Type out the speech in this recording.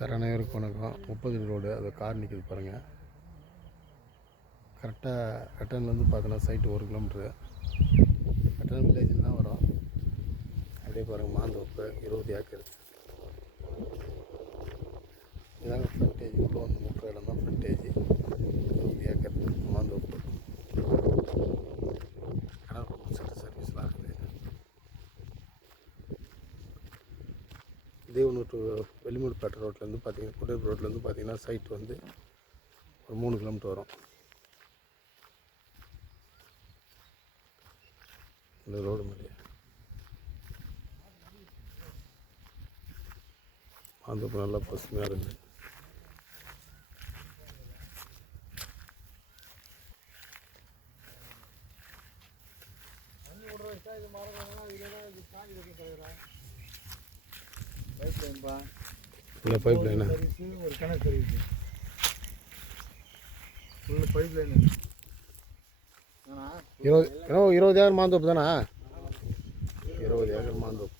Sir அனைவருக்கும் வணக்கம். 30 road அது கார் நிற்கிது பாருங்கள். கரெக்டாக கட்டன்லேருந்து பார்த்தோன்னா சைட்டு 1 கிலோமீட்ரு. கட்டன் வில்லேஜில் தான் வரும். அப்படியே பாருங்கள், மாந்தோப்பு 20 ஏக்கர். இதாங்க ஃப்ரண்டேஜ். உள்ளே வந்து முட்டுற இடம் தான் ஃப்ரண்டேஜ். 20 ஏக்கர் மாந்தோப்பு. கிணறு செட்டு சர்வீஸ்லாம் இருக்குது. தேவனூர் டு வெளிமூடுப்பேட்டை ரோட்லேருந்து பார்த்தீங்கன்னா, குடர் ரோட்லேருந்து பார்த்தீங்கன்னா சைட் வந்து ஒரு 3 கிலோமீட்டர் வரும். இந்த ரோடு மாதிரியே மாந்தோப்பு நல்லா பசுமையாக இருக்குது. இல்லை பைப் லைனா ஒரு கிணறு service full pipe line. 20 acre மாந்தோப்பு தானே? 20 ஏக்கர் மாந்தோப்பு.